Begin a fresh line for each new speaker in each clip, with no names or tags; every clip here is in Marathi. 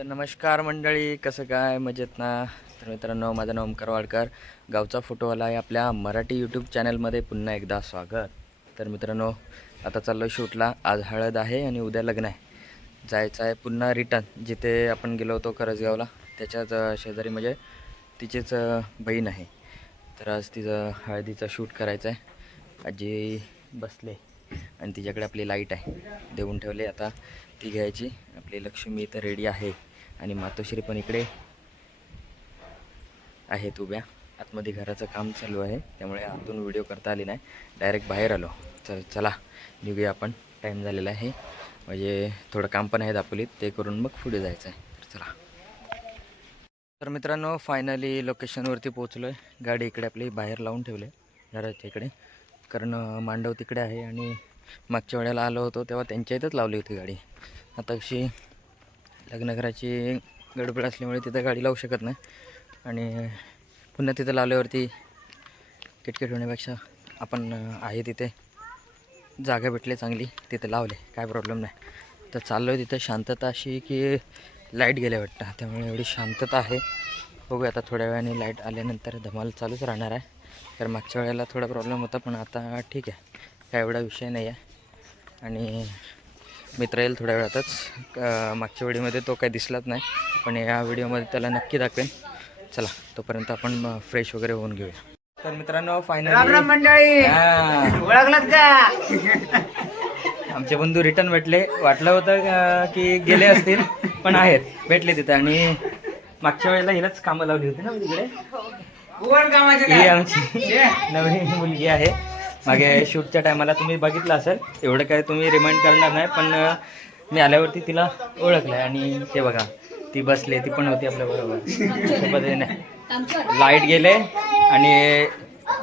तर नमस्कार मंडळी कसं काय? मजेत ना? तर मित्रांनो माझं नाव ओमकार वाडकर. गावचा फोटोवाला आहे आपल्या मराठी यूट्यूब चॅनलमध्ये पुन्हा एकदा स्वागत. तर मित्रांनो आता चाललो शूटला. आज हळद आहे आणि उद्या लग्न आहे. जायचं आहे पुन्हा रिटर्न जिथे आपण गेलो होतो करसगावला त्याच्याच शेजारी म्हणजे तिचेच बहीण आहे. तर आज तिचं हळदीचा शूट करायचं आहे आजी बसले आणि तिच्याकडे आपली लाइट आहे. देऊन ठेवले आता ती घ्यायची. आपली लक्ष्मी तर रेडी आहे. आणि मातोश्री पण इकडे आहेत उभ्या. आतमध्ये घराचं काम चालू आहे. त्यामुळे आतून व्हिडिओ करता आली नाही. डायरेक्ट बाहेर आलो. चल चला. निघूया आपण. टाईम झालेला आहे. म्हणजे थोडं काम पण आहे दापोलीत ते करून मग पुढे जायचं आहे. तर चला. तर मित्रांनो फायनली लोकेशनवरती पोचलो आहे गाडी इकडे आपली बाहेर लावून ठेवली आहे. घराच्या इकडे. कारण मांडव तिकडे आहे आणि मागच्या वेळेला आलो होतो तेव्हा त्यांच्या इथंच लावली होती गाडी. आता कशी लग्न घराची गडबड असल्यामुळे तिथं गाडी लावू शकत नाही. आणि पुन्हा तिथं लावल्यावरती किटकिट होण्यापेक्षा आपण आहे तिथे. जागा भेटली चांगली तिथे लावले काय प्रॉब्लेम नाही. तर चाललो आहे तिथं शांतता अशी की लाइट गेल्या वाटतं. त्यामुळे एवढी शांतता आहे. बघू आता थोड्या वेळाने लाइट आल्यानंतर धमाल चालूच राहणार आहे. तर मागच्या वेळेला थोडा प्रॉब्लेम होता पण आता ठीक आहे. काय एवढा विषय नाही आहे आणि मित्र येईल थोड्या वेळातच. मागच्या व्हिडिओमध्ये तो काही दिसलाच नाही पण या व्हिडिओमध्ये त्याला नक्की दाखवेन. चला तोपर्यंत आपण फ्रेश वगैरे होऊन घेऊया. तर मित्रांनो फायनल
मंडळी. ओळखलात का?
आमचे बंधू रिटर्न भेटले. वाटलं होतं की गेले असतील पण आहेत. भेटले तिथे आणि मागच्या वेळेला हिलाच कामं लावली होती ना तिकडे. ही. आमची नवीन मुलगी आहे. मागे शूटच्या टायमाला तुम्ही बघितलं असेल एवढं काय तुम्ही रिमाइंड करणार नाही पण मी आल्यावरती तिला ओळखलं आणि ते बघा ती बसले ती पण होती आपल्या बरोबर. लाइट गेले आणि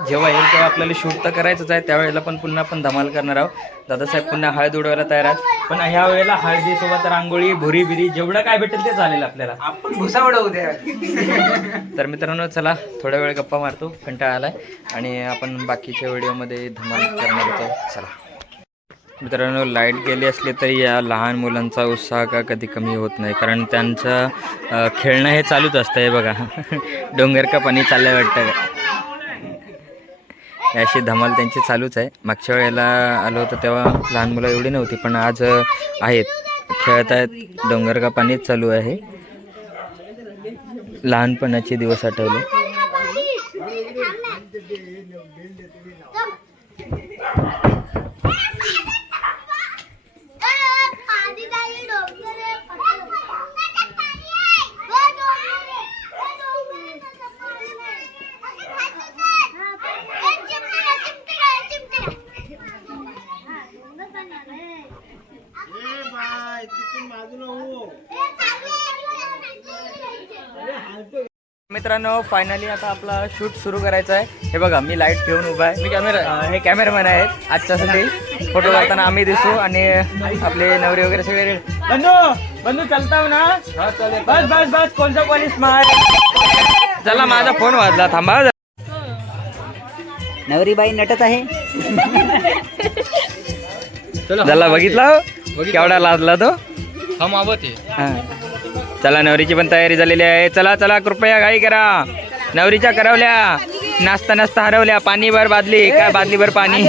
जेव्हा येईल तेव्हा आपल्याला शूट तर करायचंच आहे त्यावेळेला पण पुन्हा आपण धमाल करणार आहोत. दादासाहेब पुन्हा हळद उडवायला तयार आहेत. पण ह्या वेळेला हळदीसोबत रांगोळी भुरी बिरी जेवढं काय भेटेल ते चालेल आपल्याला.
आपण भुसा उडवू द्या.
तर मित्रांनो चला थोडा वेळ गप्पा मारतो. कंटाळा आलाय. आणि आपण बाकीच्या व्हिडिओमध्ये धमाल करणार होतो. चला. मित्रांनो लाइट गेली असली तरी या लहान मुलांचा उत्साह का कधी कमी होत नाही? कारण त्यांचं खेळणं हे चालूच असतं हे बघा. डोंगर का पाणी चाललंय वाटतं ही अशी धमाल त्यांची चालूच आहे. मागच्या वेळेला आलो होतो तेव्हा लहान मुलं एवढी नव्हती पण आज आहेत. खेळत आहेत. डोंगर का पाणीच चालू आहे. लहानपणाचे दिवस आठवले. मित्रांनो फायनली आता आपला शूट सुरू करायचा आहे. हे बघा मी लाइट घेऊन उभा आहे. मी कॅमेरा हे कॅमेरामॅन आहेत आजच्यासाठी फोटो काढताना आम्ही दिसू आणि आपले नवरे वगैरे सगळे. बंधू बंधू चालता ना? बस बस बस कोणता कॉलेज स्मार्ट चला माझा फोन वाजला थांबा.
नवरीबाई नटत आहे.
झाला बघितला? केवढा लाजला तो?
हम आवत आहे.
हा. चला नवरीची पण तयारी झालेली आहे. चला चला कृपया घाई करा. नवरीच्या करवल्या. नाश्ता नाश्ता हरवल्या. पाणी भर बादली. काय बादली भर पाणी?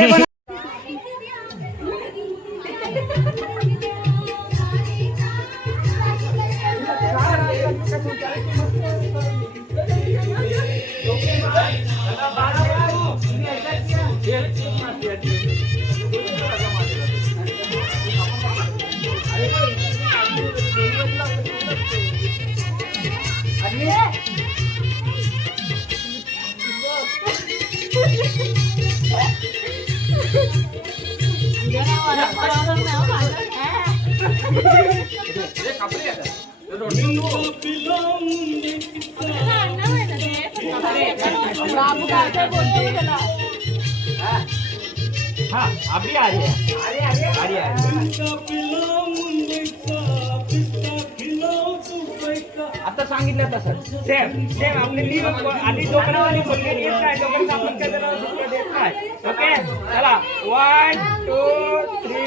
आता सांगितलं तसं सेम सेम आपली ती आधी डोकरावाली बोलली येत नाही डोकराचं आपण काय त्याला सुट्टी देत नाही ओके चला वन टू थ्री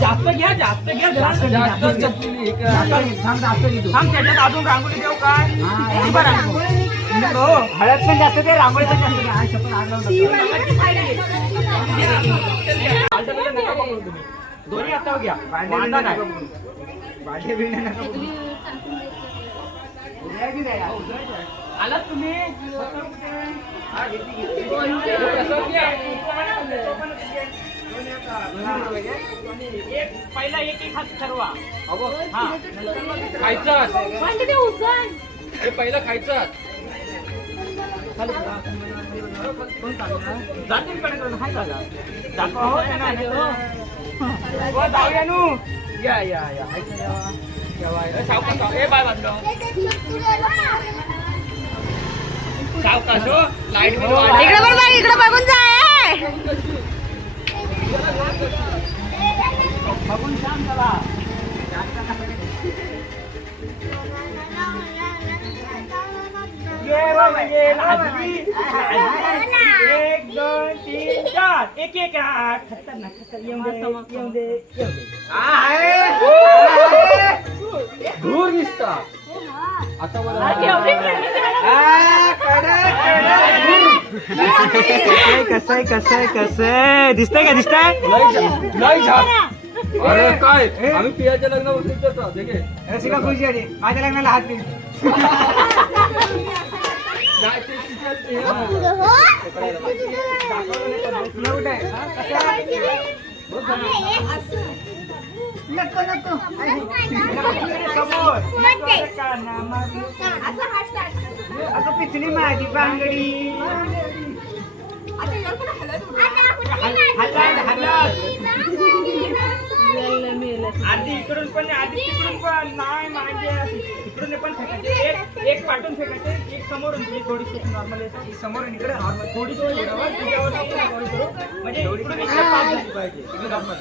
जास्त घ्या जास्त घ्या जास्त जास्त त्याच्यात अजून रांगोळी देऊ काय? रांगोळी. हो
हळद पण जास्त ते रांगोळी पण जास्त
दोन्ही हातावर घ्या. वांदा नाही. आलात तुम्ही? पहिला एक एक हात ठरवा हा
खायचं. हे पहिलं खायचं
जातील कडे हाय दाखवा हो जाऊया नू या या या सावकाश साव- ए बाय बाजूला
इकडे बघ इकडे बघून जाय
बघून छान चला ये बाबा ये लाजली. एक दोन तीन चार. एक एक. हा, खतरनाक खतरनाक. येऊन दे येऊन दे येऊन दे.
हा.
धूर दिसता. आता
हा, कडक.
कसं कसं दिसतंय का दिसतंय?
अरे काय? आम्ही पियाच्या लग्न बसतो देखील
रसिका खुशी आली. माझ्या लग्नाला हात दे
काय ते तिच्या- ते-
तुला कुठे आहे? हा, आहे? नको नको. अगं पिचली माझी बांगडी.
आधी इकडून पण आधी तिकडून पण नाही मागे इकडून पण फेकायचे. एक एक पाठून फेकायचे. एक समोरून. तुझी थोडीशी नॉर्मल
समोर इकडे
नॉर्मल थोडी थोडी ठेवा, तुझ्यावर आपण गोळी करू. म्हणजे इकडून इकडे पाच झाली पाहिजे इकडे नॉर्मल.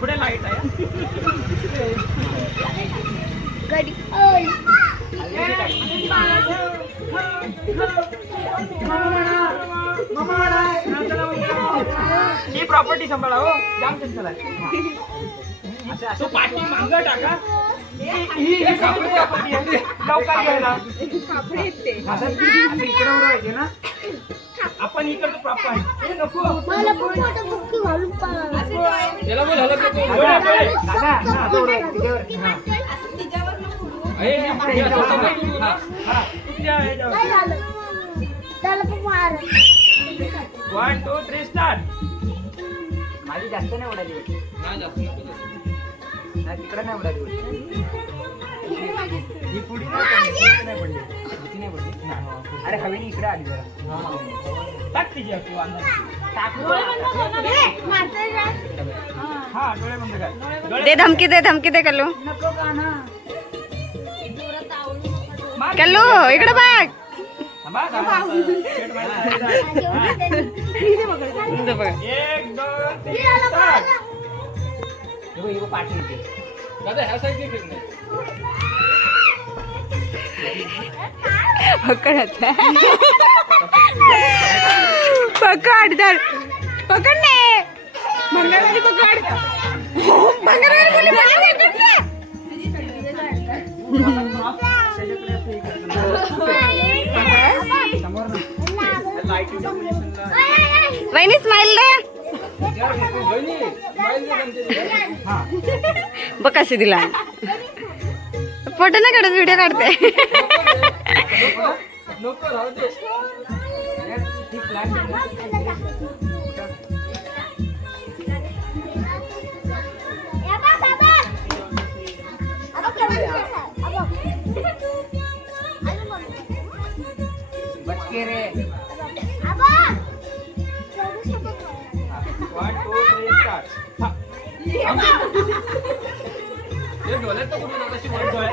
पुढे लाइट आहे? ही प्रॉपर्टी सांभाळा हो. जाम टेन्शन आहे. तो पाठी मांग टाका. ही- ही ही कापडी property आहे. लवकर घ्यायला
असं असं इकडे उडवायचे ना.
आपण इकडचं प्रॉपर हे नको.
मला घालून
त्याला बोल हलत.
दादा तिच्यावर
काय झालं? त्याला पण मार.
वन टू थ्री स्टार्ट
माझी जास्त नाही उडाली होती.
नाही
तिकडे नाही उडाली होती. ही पुढी नाही पडली पुढची नाही पडली. पुढची नाही पडली. अरे हवेने इकडे आली जरा.
टाक तिची वांदा
मारतोय?
हा डोळे बंद कर. डोळे
दे धमकी दे धमकी दे कल्लू.
नको का ना?
दादा ह्या साईडने फिरणे
पकड धर. पकड मंगळवारी पकड. मंगळवारी बोली मला पकड वहिनी स्माइल दे
स्माईल
बघ कशी दिला फोटो नाही काढत व्हिडिओ काढते
नको,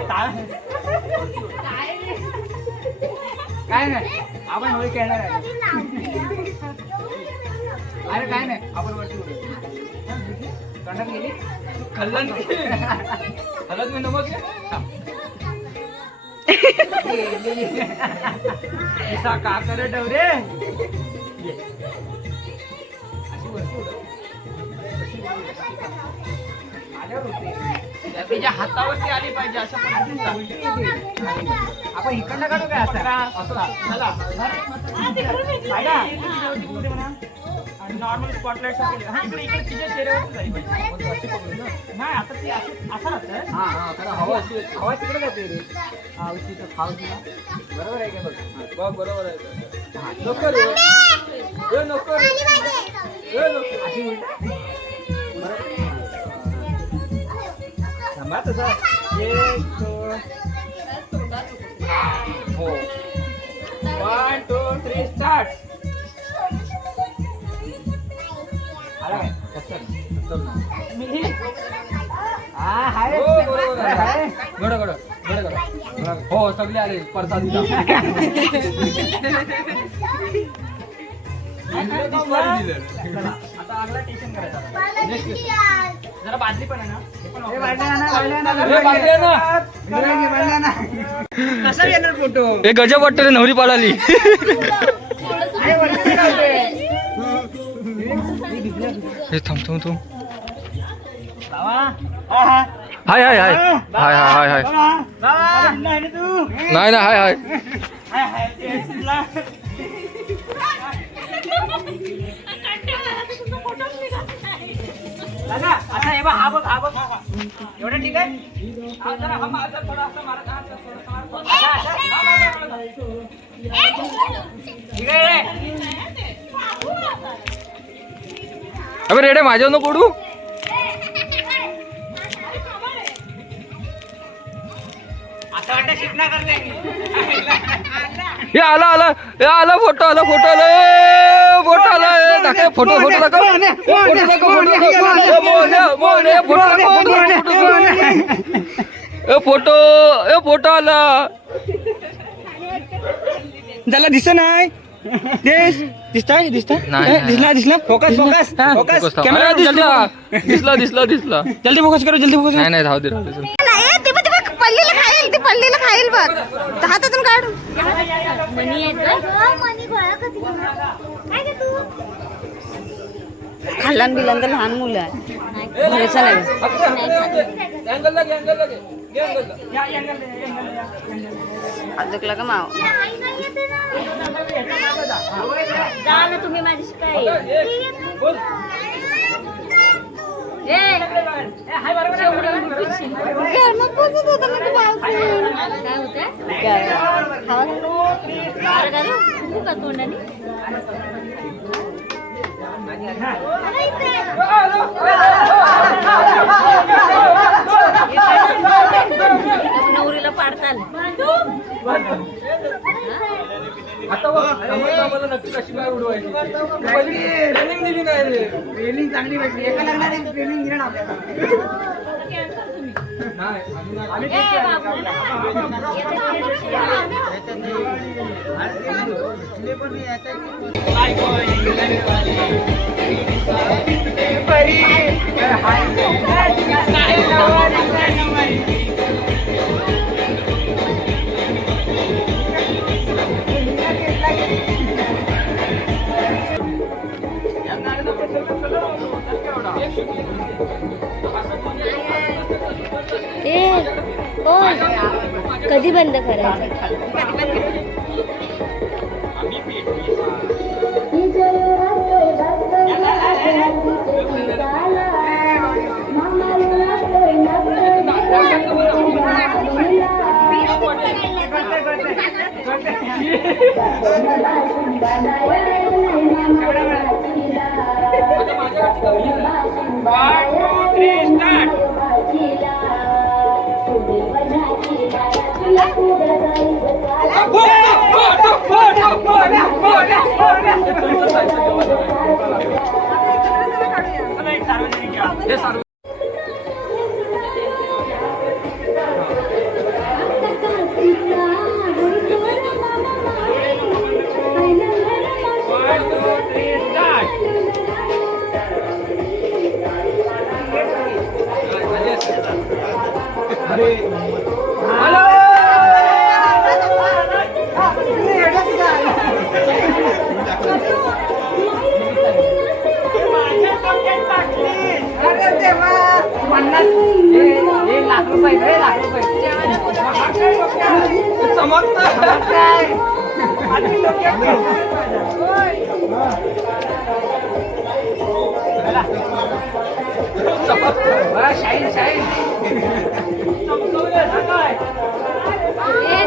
ताळ
काय नाही आपण होळी खेळणार आहे अरे काय नाही आपण वरती. तोंडात गेली
खाल्लं नाही. हलत नाही नमक.
इसा का कर डवरे ये. अशी वरती उडव. अशी वरती. आल्यावर होते.
त्या तिच्या हातावरती आली पाहिजे अशा पद्धतीने.
आपण इकडनं काढू काय असं
असं चला
फायदा
नॉर्मल स्पॉटलाइट हा इकडे इकडे तिच्या चेहऱ्यावर झाली पाहिजे
अशी पकडू ना.
नाही आता ती असं असं राहतं
हा हा कारण हवा हवा तिकडे जाते रे. हा उशी तर खाऊ तुला. बरोबर आहे का बघ?
बघ बरोबर आहे. नको रे. ए, नको रे. ए, नको.
अशी थांबा तसा एक दोन.
हो. वन टू थ्री स्टार्ट
घडं, घडं, घडं, घडं. हो सगळे आले. प्रसाद
जरा बादली पण आहे ना. हे.
कसा येणार फोटो?
हे गजब वाटतं रे नवरी
लावते.
हे थांब थांब थांब. हाय हाय हाय. हाय हाय हाय हाय.
नाही ना
हाय हाय.
एवढं ठीक आहे?
अबे रेडे माझ्यावर नको उडू हे आला आला. आला फोटो आला फोटो आला. फोटो आला. दाखव फोटो फोटो दाखव. फोटो दाखव फोटो फोटो फोटो ए फोटो आला.
त्याला दिसत नाही. दिसताय दिसताय
नाही, नाही.
दिसला दिसला फोकस फोकस
फोकस
फोकस
थांब.
कॅमेरा
अरे, दिसला दिसला दिसला दिसला
जल्दी फोकस करो जल्दी फोकस
नाही नाही राहू दे राहू दे।
नाही ते बघ ते बघ पल्लीला खाईल ते पल्लीला खाईल बघ हातातून काढ
मनी गोळा कधी काय ग तू
खाल्लान बिलान तर लहान मुलं आहे भरोसा नाही
अँगल लागे अँगल लागे। घे अँगल
अजूकला का माव
आई नाही येते ना जा ना तुम्ही माझी काय तोंडाने नवरीला पाडताल.
आता बघ, आम्हाला आम्हाला नक्की कशी काय उडवायची ट्रेनिंग दिली नाही रे
ट्रेनिंग चांगली भेटली एका लग्नात एक ट्रेनिंग घेणं आपल्याला
नाही आम्ही नाही.
ए ए ओ कधी बंद करायचं?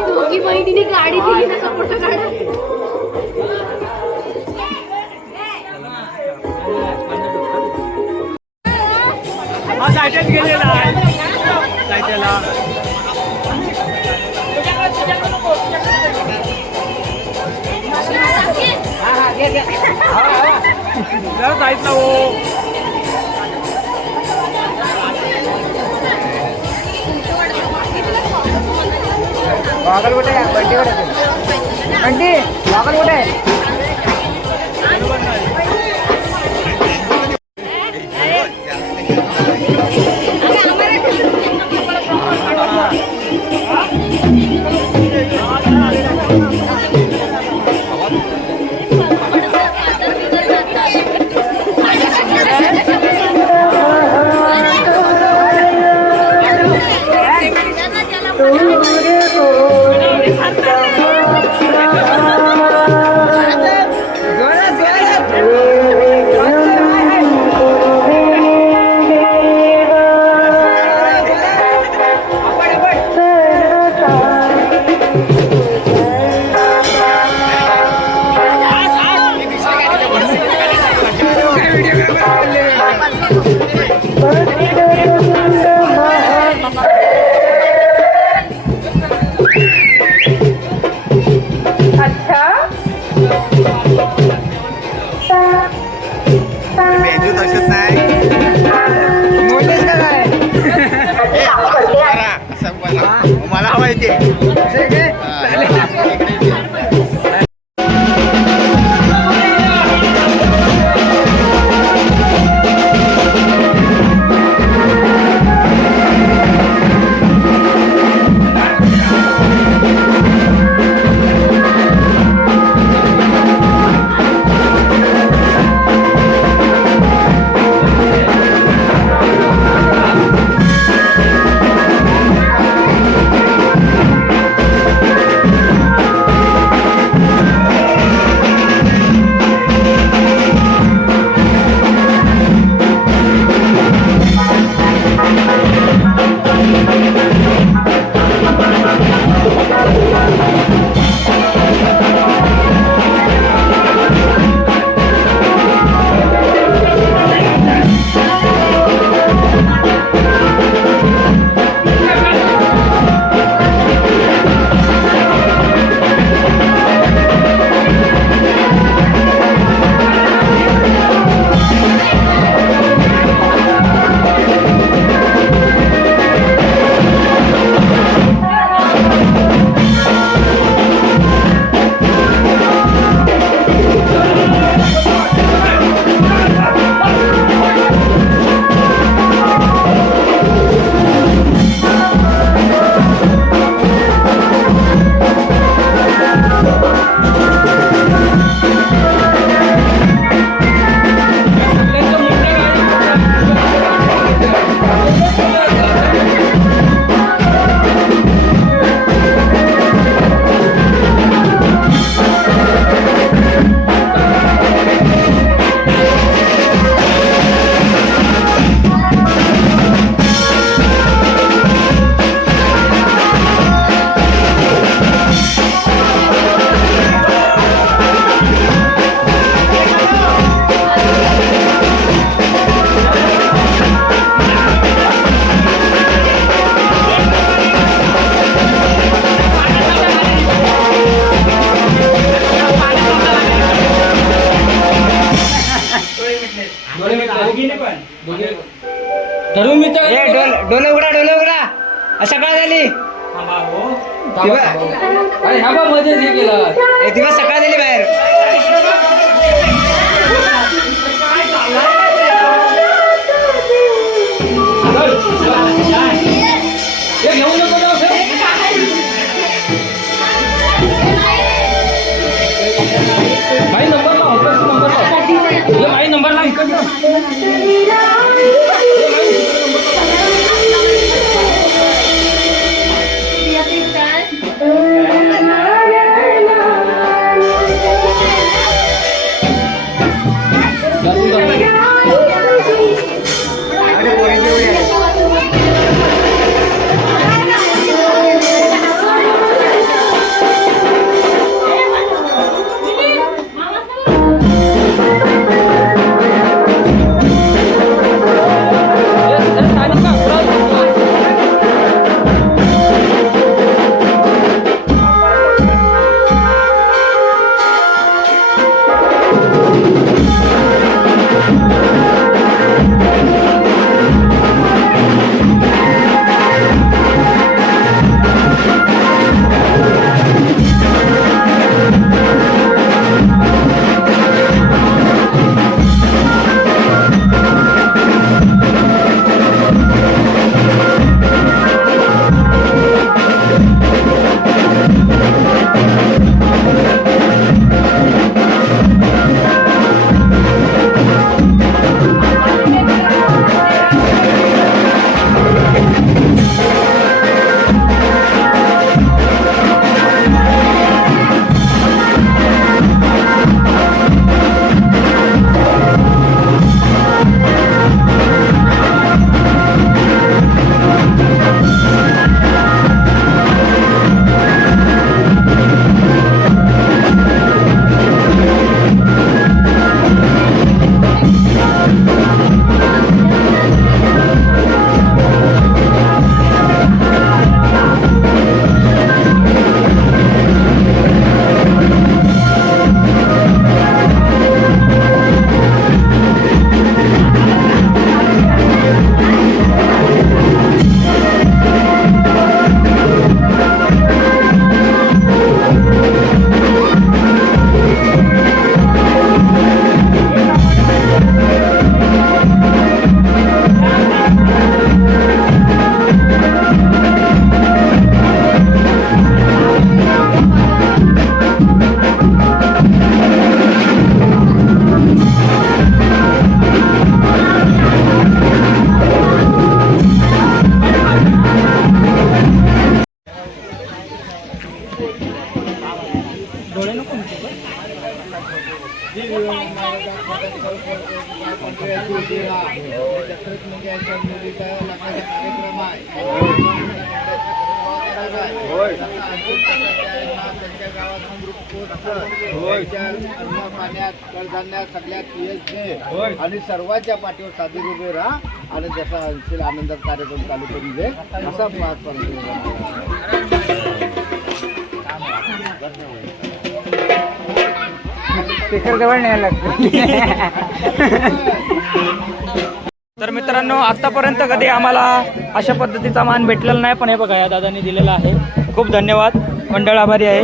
दोघी बहिणीने गाडी दिली ना फोटो काढा
हा गेलेला
आहे. सायटलला
जरा हो.
वाघल कुठे आहे? बंटी कुठे आहे? बंटी वाघल कुठे आहे?
ಮಾಡುವ डोळे नको
कार्यक्रम पाण्यात कडधान्यात सगळ्यात आणि सर्वांच्या पाठीवर सादर उभे राहा आणि जसा हलशील आनंदात कार्यक्रम चालू करून दे असा महात्मा
स्पीकर जवळ न्यायला लागतो
तर मित्रांनो आतापर्यंत कधी आम्हाला अशा पद्धतीचा मान भेटलेला नाही पण हे बघा या दादांनी दिलेला आहे. खूप धन्यवाद. मंडळ आभारी आहे.